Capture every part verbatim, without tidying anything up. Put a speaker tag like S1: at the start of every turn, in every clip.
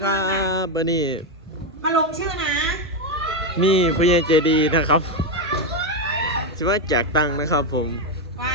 S1: ครับวันนี้
S2: มาลงชื่อนะ
S1: มีผู้ใหญ่ใจดีนะครับจะมาแจกตังค์นะครับผม
S2: ว่า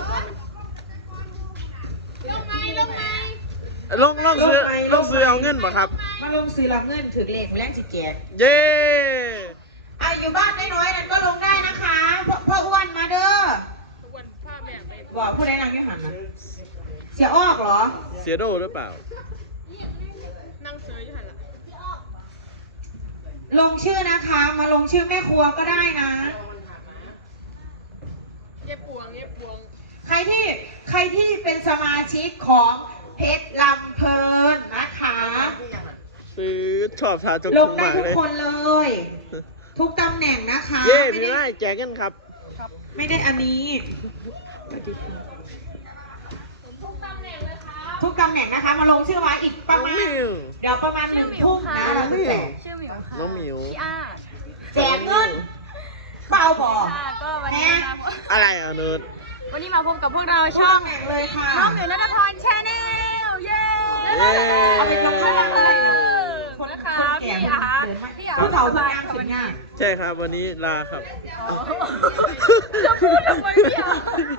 S2: ลงไงลงไง
S1: ลงลงซื้อลงซื้อเอาเงินป่ะครับ
S2: มาลงซื้อรับเงินถือเลขแรงสิแจก
S1: เย้
S2: อ่ะอยู่บ้านน้อยๆนั้นก็ลงได้นะคะพ่ออ้วนมาเด้ออ้วนพ่อแม่ไปบอกผู้ใดนางยี่หันนะเสียออกเหรอ
S1: เสียโดหรือเปล่า
S2: นั่งเสือยี่หันละลงชื่อนะคะมาลงชื่อแม่ครัวก็ได้นะเย็บปวงเย็บปวงใครที่ใครที่เป็นสมาชิกของเพชรลำเพลินนะคะ
S1: ซื้อชอบทาจก
S2: ลงได้ทุกคนเลยทุกตำแหน่งนะคะ
S1: เย้ไม่ได้แจกกันครับ
S2: ไม่ได้อันนี้ทุกตำแหน่งนะคะมาลงชื่อไว้อีกประมาณเดี๋ยวประมาณหนึ่งทุ่มนะเราจะแจก
S3: ชื่อหมิวค่ะ
S1: น้องหมิว
S3: พี่อา
S2: แจกเงินเปล่าบอ
S3: ก็วันนี้
S1: อะไรอ่ะเนิร์ด
S3: วันนี้มาพบกับพวกเราช่อง
S2: เลยค่ะ
S3: น้องหมิวนัทพรชาแนลเย้
S2: เอาไปลงข้างล่างเลย
S3: คนนะคะพี่อาพี่อา
S2: ผู้เฒ่าผู้งามสุดงาม
S1: ใช่ครับวันนี้ลาครับ
S3: จะพูดทำไมพี่อา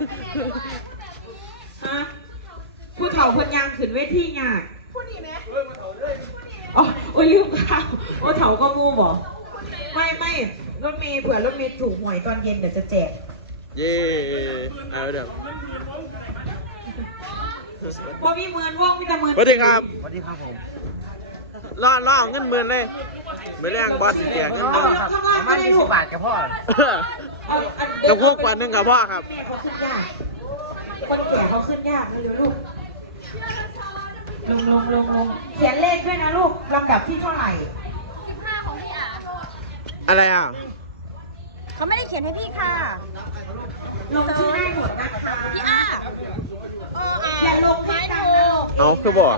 S2: ผู้เฒ่าคนยางขึ้นเวทียาก
S3: พูดดีไหม
S2: อ๋อโอ้ยลืมข่าวโอ้เฒ่าก็งูบ่ไม่ไม่รถเมย์เผื่อรถเมย์ถูกหวยตอนเย็นเดี๋ยวจะแจก
S1: เย่เอาเดี๋ยว
S2: ว่ามีเมือนว่องมีแต่เมือน
S1: สวัสดีครับ
S4: สวัสดีครับผม
S1: ล่อล่อเงินหมื่นเลยไม่เรื่องบอสแจกเงินหมื่น
S4: ประมาณยี่สิบบาทกับพ่อ
S1: กับพวกกว่านึงกับพ่อครับ
S2: เขาขึ้นยากคนแก่เขาขึ้นยากนะเดี๋ยวลูกลงลงลงลงเขียนเลขด้วยนะลูกลำดับที่เท่าไหร่
S3: สิบห้าของพี่อา
S1: อะไรอ่ะ
S3: เขาไม่ได้เขียนให้พี่ค่ะ
S2: ลงชื่อได้หมดนะคะ
S3: พี่อา
S2: เอออย่าลงให้ถูก
S1: เอาคือบอก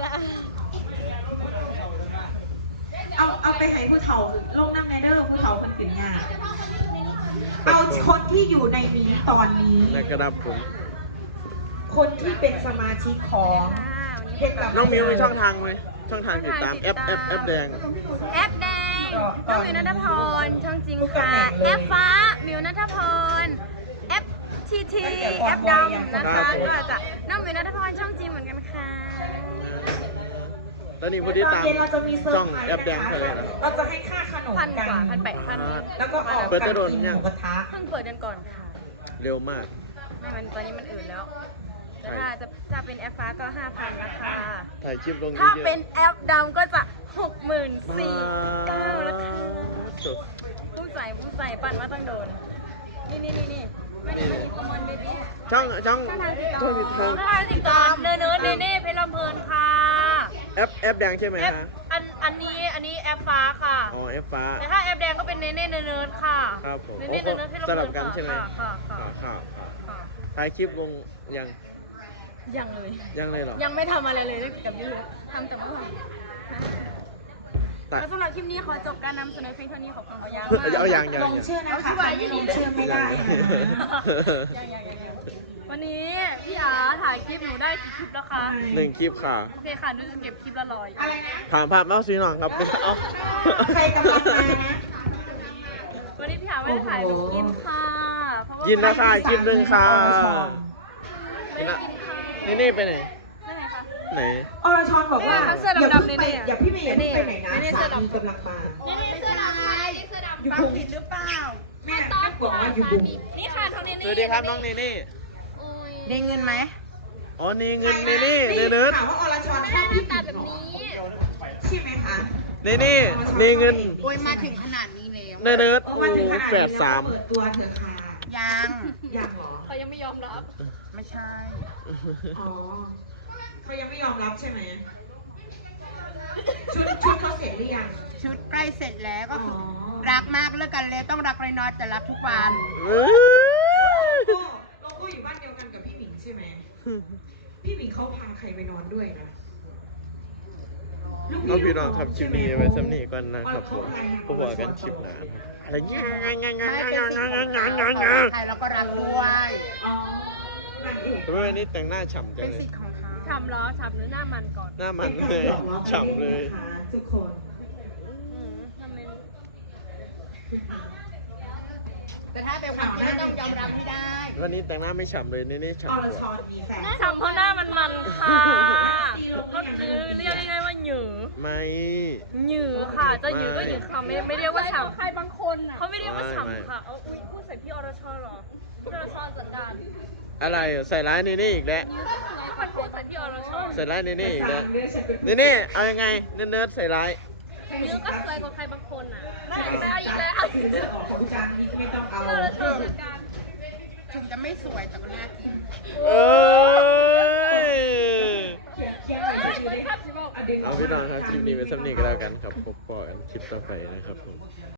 S2: เอาเอาไปให้ผู้เฒ่าลงนั่งในเด้อผู้เฒ่ามันขึ้นยากเอาคนที่อยู่ในนี้ตอนนี้
S1: นะครับผม
S2: คนที่เป็นสมาชิกของเพจ
S1: น้องมิวมีช่องทางไหมช่องทางติดตามแอปแอปแอปแดง
S3: แอปแดงน้องมิวนัทพรช่องจริงค่ะแอปฟ้ามิวนัทพรแอปทีทีแอปดำนะคะก็จะน้องมิวนัทพรช่องจริงเหมือนกันค่ะ
S1: ตอนนี้ผู้ติดตามช่องแอปแดงเท่าไหร่แล้ว
S2: เราจะให้ค่าขนม
S3: พันกว่าพันแปดพัน
S2: แล้วก็ออกกันกินหมูกระทะ
S3: เพิ่งเปิดเดือนก่อนค่ะ
S1: เร็วมาก
S3: ไม่มันตอนนี้มันอื่นแล้วแต่ถ้าจะถ้าเป็นแอปฟ้าก็ห้าพันราคา
S1: ถ่ายคลิปลง
S3: ถ้าเป็นแอปดำก็จะหกหมื่นสี่เก้าราคาผู้ใส่ผู้ใส่ปั่นว่าต้องโดนนี่นี่นี่นี่ไม่ได้มาอีคอมมอนเบบี้
S1: ช่องช่อง
S3: ช่องทางติดต่อช่องทางติดต่อเนื้อเนื้อเนเน่เพชรลำเพลินค่ะ
S1: แอปแอปแดงใช่ไหมฮะ
S3: อันอันนี้อันนี้แอปฟ้าค่ะ
S1: อ๋อแอปฟ้า
S3: แต่ถ้าแอปแดงก็เป็นเนเน่เนื้อเนื้อค่ะ
S1: ครับผม
S3: เนเน่เนื้อเนื้อเพชรลำเพลิน
S1: กันใช่ไหม
S3: ค่ะค่ะ
S1: ค่ะถ่ายคลิปลงยัง
S3: ยังเลย
S1: ยังเลยหรอ
S3: ยังไม่ทำอะไรเลยกับยูทูบทำแต่เมื่อวานแล้วสำหรับคลิปนี้ขอจบการนำเสนอเพียงเท่านี้ขอบคุณเขายัง
S1: เอาอย่างอย่าง
S2: ลงชื่อนะคะไม่ลงชื่อไม่ได้นะ
S3: วันนี้พี่อาถ่ายคลิปหนูได้กี่คลิปแล้วคะ
S1: หนึ่งคลิปค่ะ
S3: โอเคค่ะหนูจะเก็บคลิปละร้อย
S2: อะไรนะ
S1: ถามภาพแม่ซีน้องครับเป็นเอา
S2: ใครกำลังมานะ
S3: วันนี้พี่อาไม่ได้ถ่ายหนูกินค่ะ
S1: กินนะค่ะคลิปหนึ่งค่ะนี่นี่ไปไหนไหน
S2: อรชรบอกว่าอย่าเพิ่งไปอย่าพี่เมย์อย่าเพิ่งไปไหนนะสามีกำลังมา
S3: นี่นี่เสื้อดำอะไรเสื้อดำฟังผิดหรือเปล่า
S2: แม่ต้องบอกว่าอยู่บุ้ง
S3: นี่ค่ะท้องนี่
S1: สวัสดีครับน้องนี่นี่
S3: ได้เงินไหม
S1: อ๋อนี่เงินนี่นี่เนื้อเนื้อ
S2: ถามว่าอรชรชอบพี่ตาแบบนี้ใช่ไหมคะ
S1: นี่นี่นี่เงิน
S3: โอ้ยมาถึงขนาดนี้แล้ว
S1: เนื้อเนื้อโอ้แปดสาม
S2: เปิดตัวเธอค่ะ
S3: ยัง
S2: ยังเหรอ
S3: เขายังไม่ยอมรับไม่ใช่
S2: อ๋อเขายังไม่ยอมรับใช่ไหมชุดชุดเขาเสร็จหรือยัง
S3: ชุดใกล้เสร็จแล้วก็คือรักมากเลิกกันเลยต้องรักน้อยๆแต่รักทุกวัน
S2: เราก็อยู่บ้านเดียวกันกับพี่หมิงใช่ไหมพี่หมิงเขาพาใครไปนอนด้วยนะ
S1: น้องพี่น้องครับชิปนี้ไว้สำนีก่อนนะครับผมพบกันชิปหนาอะไรเงี้ยงางางางางางางางางา
S3: ใครเราก็รักด้วย
S1: เพราะวันนี้แต่งหน้าฉ่ำจังเลย
S3: เป็นสิทธิ์ของเขาฉ่ำล้อฉ่ำหรือหน้ามันก่อน
S1: หน้ามันเลยฉ่ำเลย
S2: ทุกคน
S3: แต่ถ้าเป็นความจริงก็ต้องยอมรับให้ได้
S1: วันนี้แต่งหน้าไม่ฉ่ำเลยนี่นี่
S2: อ
S1: ฉ่ำ
S2: ร
S1: ก
S2: ช
S1: ว่า
S2: รมีแฟน
S3: ฉ่ำเพราะหน้ามันมันค่ะก็คือเรียกได้ว่าหยือ
S1: ไม่
S3: หยือค่ะ จะหยือก็หยือค่ะไม่ไม่เรียกว่าฉ่ำใครบางคนเขาไม่เรียกว่าฉ่ำค่ะ เอาอุ้ยพูดใส่พี่อรชรเหรอพี่อรชรจัดการ
S1: อะไรอ่ะใส่ร้ายนี่นี่อีกแล้ว
S3: ก็มันพูดใส่พี่อรชร
S1: ใส่ร้ายนี่นี่อีกแล้ว
S2: เรื่องฉันเป็น
S1: นี่นี่เอายังไงเนิร์ดๆใส่ร้าย
S3: หยือก็สวยกว่าใครบางคนอ่ะแล้วอีกแล้ว
S2: ถึงจะออกของจานนี้ไม่ต้องเอา
S3: พี่อรชรจัดการ
S5: ถึงจะไม่สวยแต่ก็น่ากิน
S1: เอ้ย
S2: เขียนเขียนอะไร
S3: เหมือน
S2: ดี
S3: ภาพชิบอก
S2: ดึง
S1: เอาพี่น้องครับคลิปนี้เป็นสำนีก็แล้วกันครับพบกันคลิปต่อไปนะครับผม